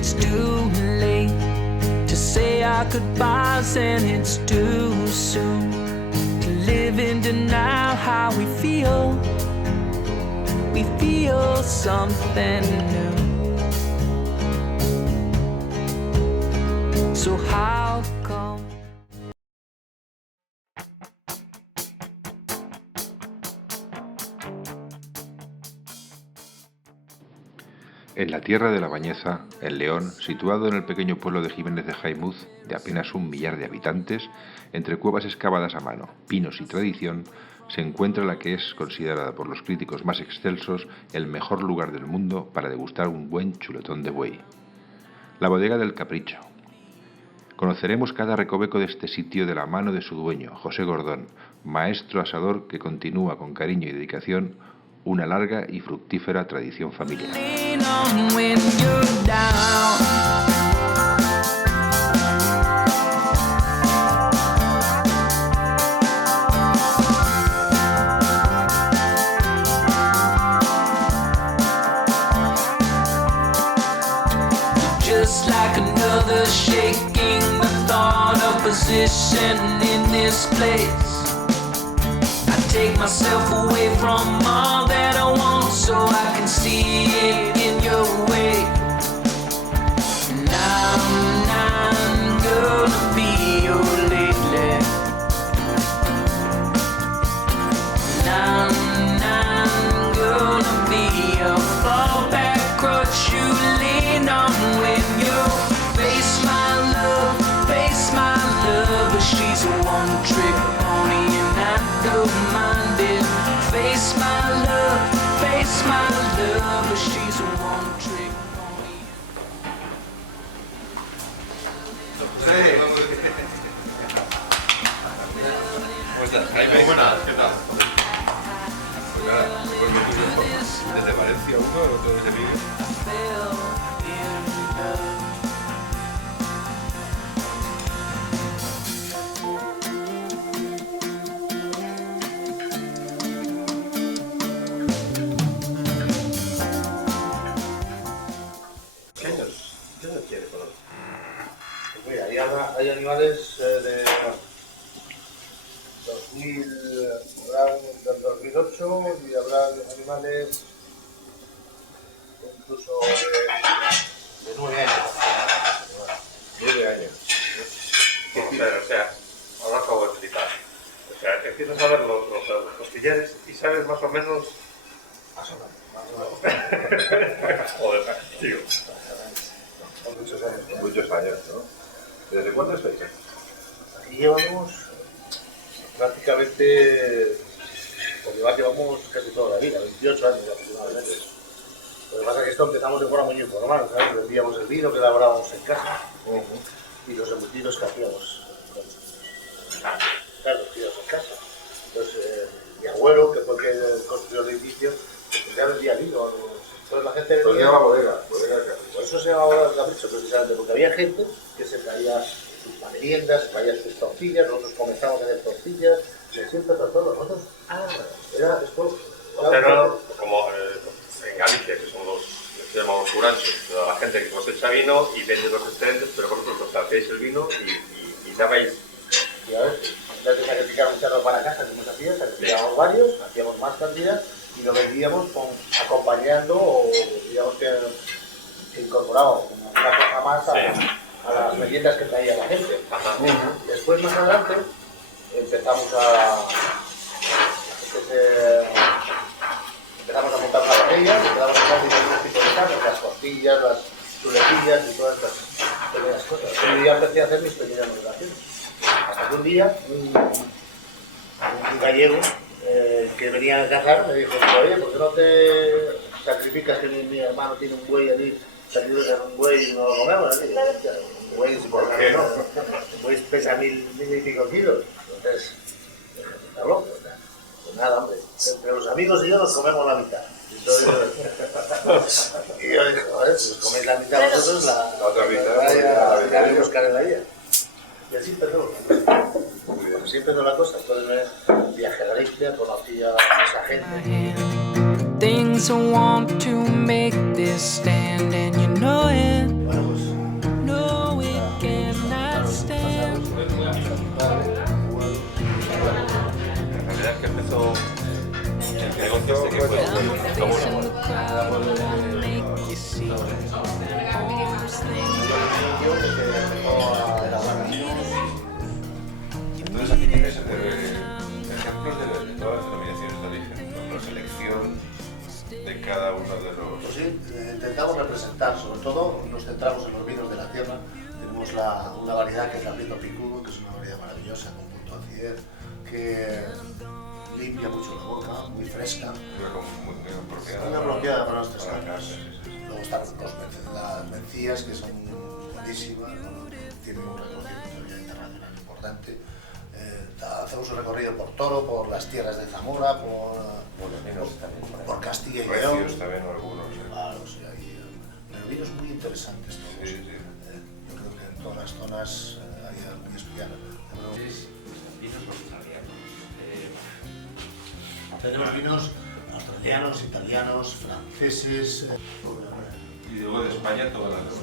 it's too late to say our goodbyes, and it's too soon to live in denial how we feel. We feel something new. So how come? En la tierra de la Bañeza, en León, situado en el pequeño pueblo de Jiménez de Jaimuz, de apenas 1 millar de habitantes, entre cuevas excavadas a mano, pinos y tradición, se encuentra la que es considerada por los críticos más excelsos el mejor lugar del mundo para degustar un buen chuletón de buey. La bodega del Capricho. Conoceremos cada recoveco de este sitio de la mano de su dueño, José Gordón, maestro asador que continúa con cariño y dedicación una larga y fructífera tradición familiar. Just like another shaking the thought of position in this place. Take myself away from all that I want so I can see it in your way. And I'm gonna be your lately. And I'm gonna be a fallback crutch you lean on when you face my love, but she's a one-trick pony and I don't mind it. Face my love, but she's a one-trick pony. ¿Cómo estás, Jaime? Buenas, ¿qué tal? Pues nada, desde Valencia uno, el otro desde Vigo. ¿Qué años tiene, perdón? Pues mira, hay animales de 2000, del 2008 y habrá animales incluso de 9 años. 9 años. O sea, ahora acabo de explicar. O sea, empiezas a ver los costillares y sabes más o menos. Más o menos. Joder, tío. Son muchos años. Muchos años, ¿no? ¿Desde cuándo es fecha? Aquí llevamos prácticamente, porque llevamos casi toda la vida, 28 años aproximadamente. Lo que pasa es que esto empezamos de forma muy informal, ¿sabes? Vendíamos el vino que elaborábamos en casa y los embutidos que hacíamos claro, los tíos en casa. Entonces, mi abuelo, que fue el que construyó el edificio, pues ya vendía vino. Entonces la gente Pues se llama bodega por eso se llama bodega del Capricho, precisamente, porque había gente que se traía sus meriendas, se traía sus tortillas, nosotros comenzamos a hacer tortillas, y así empezó todo. Nosotros, era esto. O sea, no, como en Galicia, que son los que llamamos curanchos, la gente que cosecha vino y vende los excedentes, pero vosotros hacéis el vino y dabais. Y a ver, en vez de sacrificar un cerdo para casa, como se hacía, sacrificábamos varios, hacíamos más cantidad y lo vendíamos acompañando o digamos que incorporado una cosa más a las meriendas que traía la gente. Después, más adelante, empezamos a montar una parrilla, empezamos a montar diferentes tipos de carnes, las costillas, las chuletillas y todas estas pequeñas cosas. Y ya empecé a hacer mis pequeñas modulaciones. Hasta que un día, un gallego que venía a cazar me dijo, oye, ¿por qué no te sacrificas que mi hermano tiene un buey allí? Sacrificas un buey y no lo comemos. Un buey, ¿por qué no? Un buey pesa 1000 y pico kilos. Entonces, está loco. Pues nada, hombre, entre los amigos y yo nos comemos la mitad. Y yo dije, joder, pues coméis la mitad vosotros, la otra mitad ya me buscaré la vida. Y así empezó. Así empezó la cosa. Entonces me viajé a Galicia, conocí a esa gente. Things I want to make this stand and you know it. Bueno, intentamos representar, sobre todo nos centramos en los vinos de la tierra. Tenemos una variedad que es la Prieto Picudo, que es una variedad maravillosa con punto de acidez, que limpia mucho la boca, muy fresca. Muy apropiada para nuestras carnes. Luego están las mencías, que son buenísimas, tienen un reconocimiento internacional importante. Hacemos un recorrido por Toro, por las tierras de Zamora, por Castilla y León. También algunos. Claro, sí, hay vinos muy interesantes todos. Sí. Yo creo que en todas las zonas hay algo que estudiar. Vinos australianos. Tenemos vinos australianos, italianos, franceses. Y luego de España todas las demás.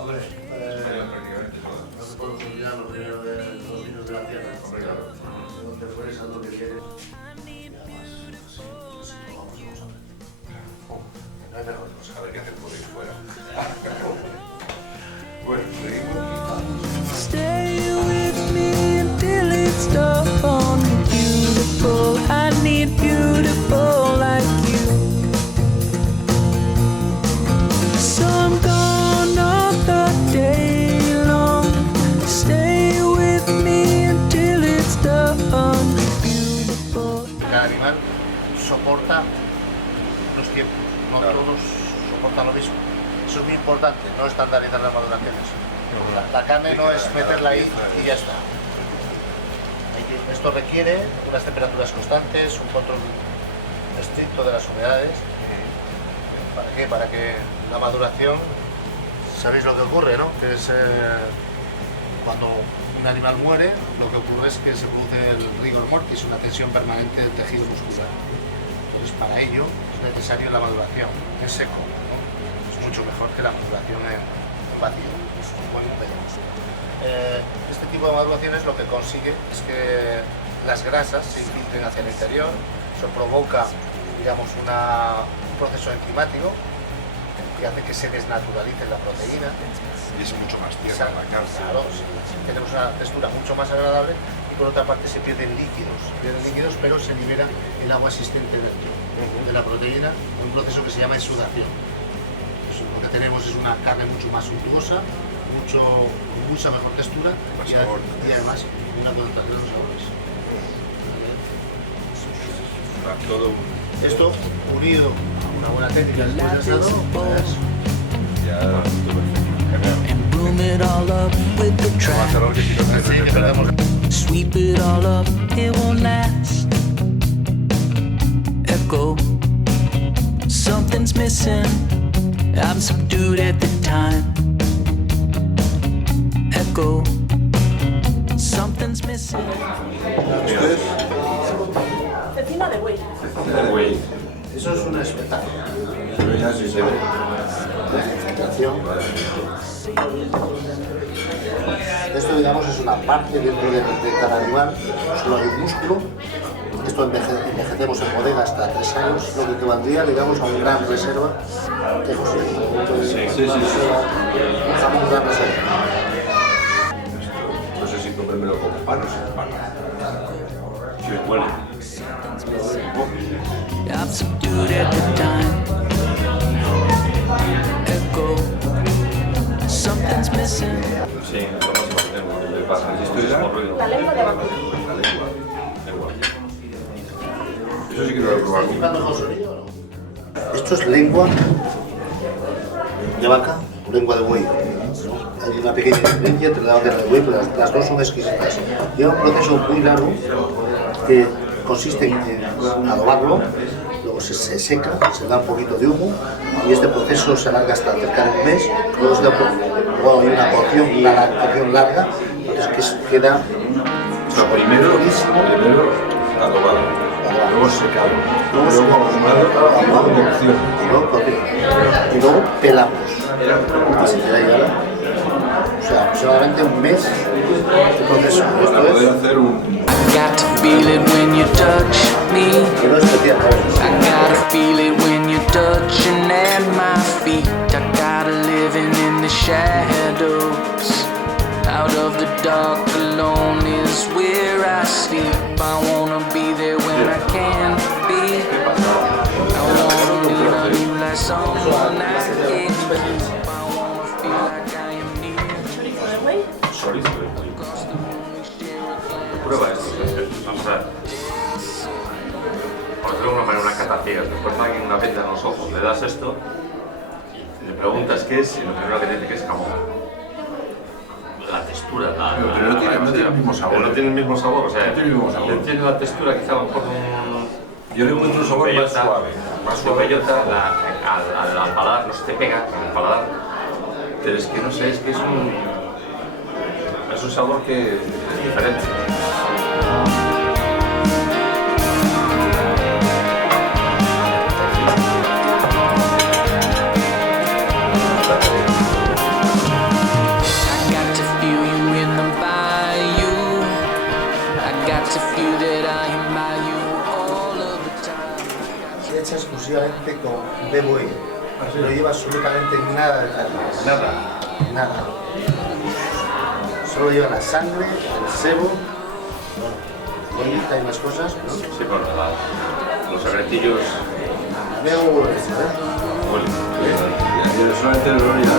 Hombre, Prácticamente todas. no se puede olvidar lo primero de los vinos de la tierra. Claro. Donde puedes a lo que quieres. Y además, así lo vamos a ver. No hay mejor cosa. A ver qué hacer por ahí fuera. Bueno, seguimos. Stay with me until it's done. Beautiful, I need beautiful like you. So I'm gone all the day long. Stay with me until it's done. Beautiful. Cada animal soporta los tiempos, no todos soportan lo mismo. Eso es muy importante, no estandarizar las maduraciones. La carne no es meterla ahí y ya está. Esto requiere unas temperaturas constantes, un control estricto de las humedades. ¿Para qué? Para que la maduración, sabéis lo que ocurre, ¿no? Que es cuando un animal muere, lo que ocurre es que se produce el rigor mortis, una tensión permanente del tejido muscular. Entonces, para ello es necesario la maduración en seco, ¿no? Es mucho mejor que la maduración en vacío. Este tipo de maduraciones lo que consigue es que las grasas se infiltren hacia el interior, eso provoca, digamos, un proceso enzimático que hace que se desnaturalice la proteína. Y es mucho más tierna la carne. Claro, tenemos una textura mucho más agradable y por otra parte se pierden líquidos, pero se libera el agua existente dentro de la proteína, un proceso que se llama exudación. Pues lo que tenemos es una carne mucho más suntuosa, mucha mejor textura y además una concentración de sabores. Todo Esto unido a una buena técnica después de asado, pues, ya todo perfecto. And boom it all up with the track. así que perdemos. Sweep it all up, it won't last. Echo, something's missing. I'm subdued at the time. Echo, something's missing. Cecina de buey. Eso es un espectáculo. Pero ya sí se ve. La concentración. Esto, digamos, es una parte dentro de cada animal, solo hay un músculo. Esto envejecemos en bodega hasta 3 años, lo que equivaldría, digamos, a un gran reserva. Sí. Un jamón gran reserva. No sé si comérmelo con pan o sin pan. Sí, bueno. I'm subdued at the time. Echo, something's missing. Sí, lo más pasa. ¿Esto era? La lengua de vacuno. La lengua. Eso sí que no lo he probado nunca. ¿Buscando con sonido o no? Esto es lengua de vaca o lengua de buey. Hay una pequeña diferencia entre la vaca y la de buey, pero las dos son exquisitas. Lleva un proceso muy largo que consiste en adobarlo, luego se seca, se da un poquito de humo y este proceso se alarga hasta cerca de un mes. Luego hay una cocción larga, entonces que queda Primero adobado, luego secado, luego ahumado y cocción. y luego pelamos. Y se queda ya, o sea, aproximadamente un mes de proceso. Para Esto poder es hacer un... Got to feel it when you touch me. algo especial. I gotta feel it when you're touching at my feet. I gotta living in the shadows. Out of the dark alone is where I sleep. I wanna be there when I can be. I wanna lean on you like some Chorizo de buey. Chorizo de buey. Prueba esto. Vamos a ver. Por decirlo de alguna manera, una cata ciegas. Después alguien una venda en los ojos, le das esto y le preguntas qué es y lo primero que te dice que es jamón. La textura, Pero no tiene el mismo sabor. Pero no tiene el mismo sabor, o sea, No tiene el mismo sabor. tiene la textura quizá un poco Yo le encuentro un sabor más suave. Más suave. Bellota, al paladar no se te pega, al paladar. Pero es que no sé, es que es un sabor que es diferente. Se echa exclusivamente con de buey. No lleva absolutamente nada de carne. Nada. Solo lleva la sangre, el sebo, bonita y más cosas, ¿no? Sí, bueno, los secretillos. A mí me gusta eso, ¿eh? Solamente el olor y la...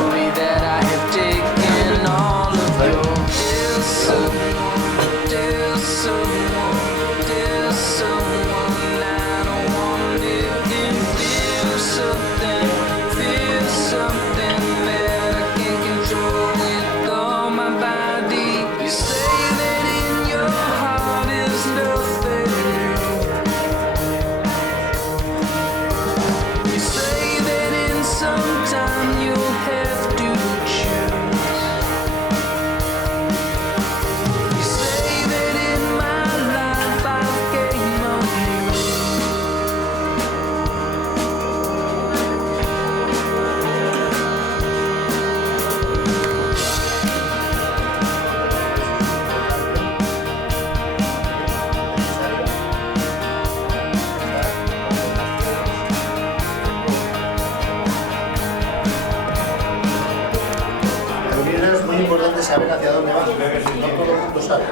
Saber hacia dónde va, no todo el mundo sabe.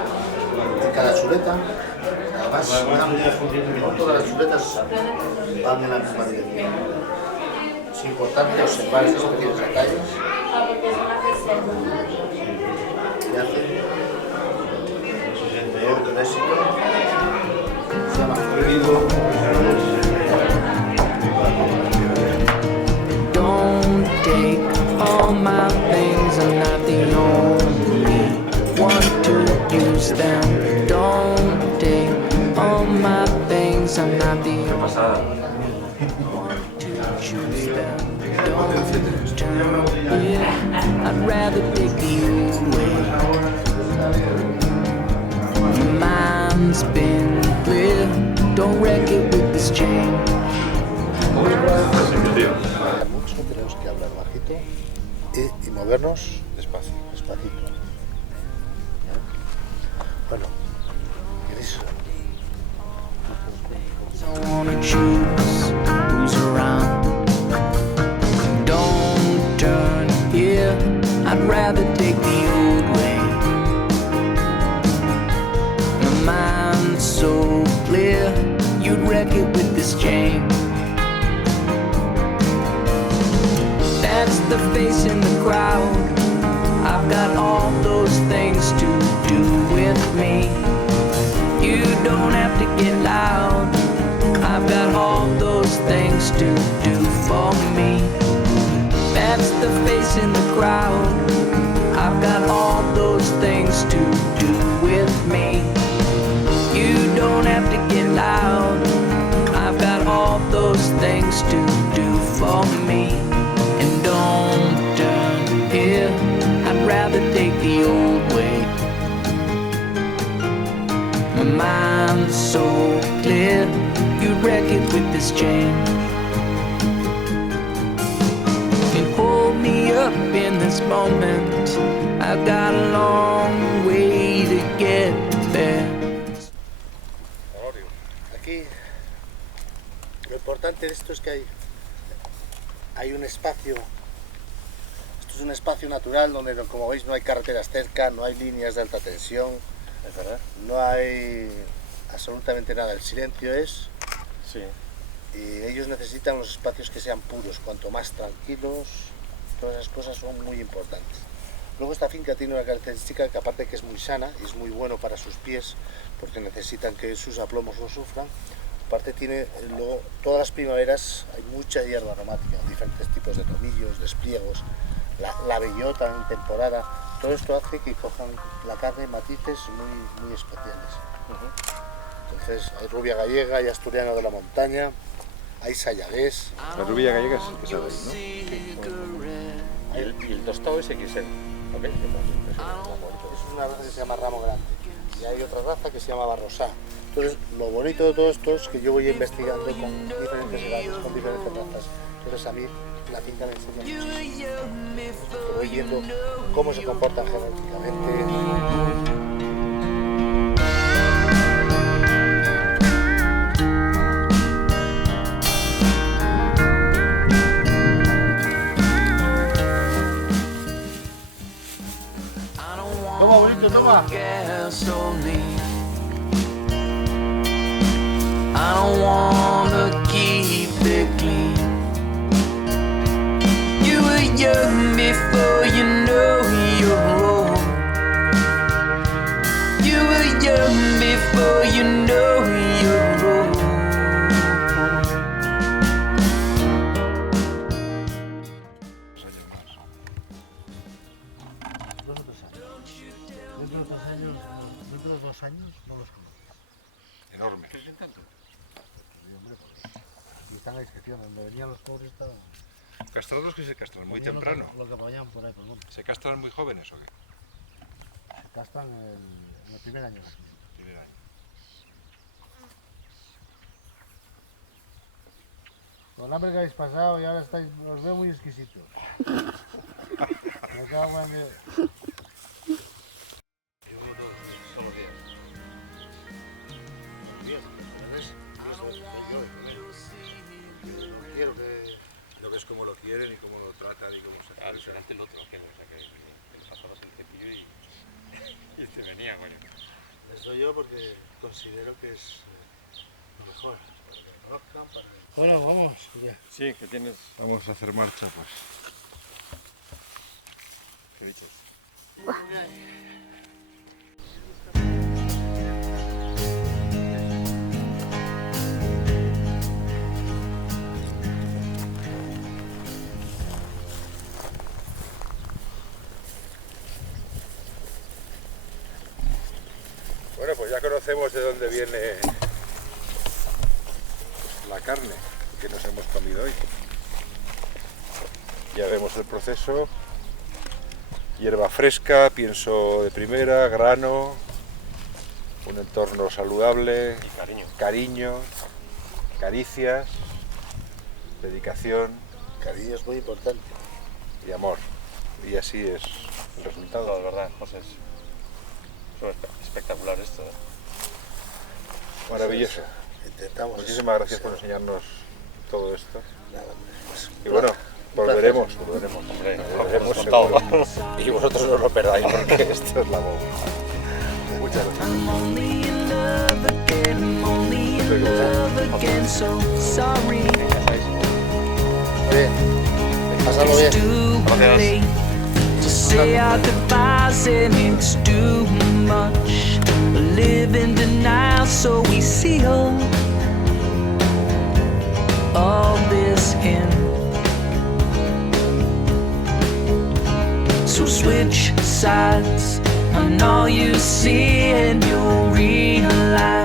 En cada chuleta, además, no todas las chuletas van en la misma dirección. Es importante observar estos pequeños detalles que hacen el éxito. Se llama fluido. Don't take all my things, I'm not the only one to use them. Don't take all my things, I'm not the only Pasada. one to choose them. Don't turn it, I'd rather take the old way. My mind's been clear, don't wreck it with this chain. Mucho, tenemos que hablar bajito y movernos despacito. Bueno, ¿queréis? I wanna choose who's around. Don't turn here, I'd rather take the old way. My mind's so clear, you'd wreck it with this chain. That's the face in the crowd. I've got all those things to do with me. You don't have to get loud. I've got all those things to do for me. That's the face in the crowd. I've got all those things to do with me. You don't have to get loud. I've got all those things to do for me. And don't turn here, I'd rather take the old way. My mind's so clear, you'd wreck it with this chain. And hold me up in this moment, I've got a long way to get there. Aquí lo importante de esto es que hay un espacio. Esto es un espacio natural donde, como veis, no hay carreteras cerca, no hay líneas de alta tensión, no hay absolutamente nada. El silencio es Sí. Y ellos necesitan los espacios que sean puros, cuanto más tranquilos, todas esas cosas son muy importantes. Luego esta finca tiene una característica que aparte que es muy sana, y es muy bueno para sus pies, porque necesitan que sus aplomos no sufran. Aparte tiene, luego, todas las primaveras hay mucha hierba aromática, diferentes tipos de tomillos, despliegos, la bellota en temporada. Todo esto hace que cojan la carne matices muy especiales. Entonces hay rubia gallega, hay asturiano de la montaña, hay sayagués. La rubia gallega es esa de ahí, ¿no? Y el tostado es XL. ¿Ok? Es una raza que se llama ramo grande y hay otra raza que se llama barrosá. Entonces lo bonito de todo esto es que yo voy investigando con diferentes edades, con diferentes razas. Entonces a mí la finca me enseña muchísimo. Que voy viendo cómo se comportan genéticamente. Toma, bonito, toma. Gasoline. I don't wanna keep it clean. You were young before you know you're old. You were young before you know you're old. Dentro de 2 años no los conozco. Enorme. Y hombre, pues, aquí están la inscripción, donde venían los pobres estaban. ¿Castrados que se castran muy Ponían temprano? Lo que ponían por ahí por el monte. ¿Se castran muy jóvenes o qué? Se castran en el primer año. Primer año. Con el hambre que habéis pasado y ahora estáis, os veo muy exquisitos. Me cago en Dios. Quiero que... No ves cómo lo quieren y cómo lo tratan y cómo se Claro, delante el otro, o sea, que le pasabas el cepillo y te venía, coño. Les doy yo porque considero que es lo mejor. Para que me conozcan, para que... Bueno, vamos. Ya. Sí, que tienes... Vamos a hacer marcha, pues. ¿Qué dices? Bueno, pues ya conocemos de dónde viene la carne que nos hemos comido hoy. Ya vemos el proceso. Hierba fresca, pienso de primera, grano, un entorno saludable, Y cariño. cariño, caricias, dedicación Cariño es muy importante. y amor. Y así es el resultado. No, de verdad, José, es espectacular esto. Maravilloso. Intentamos. Muchísimas gracias por enseñarnos todo esto. Nada, pues, Y bueno, volveremos. Hombre, Volveremos contado. seguro. Y vosotros no lo perdáis porque esto es la bomba. Muchas gracias. I'm only in love again, I'm only in love again, so sorry. Pásalo bien. It's too late to say our goodbyes and it's too much. Live in denial, so we seal all this in. So switch sides on all you see and you'll realize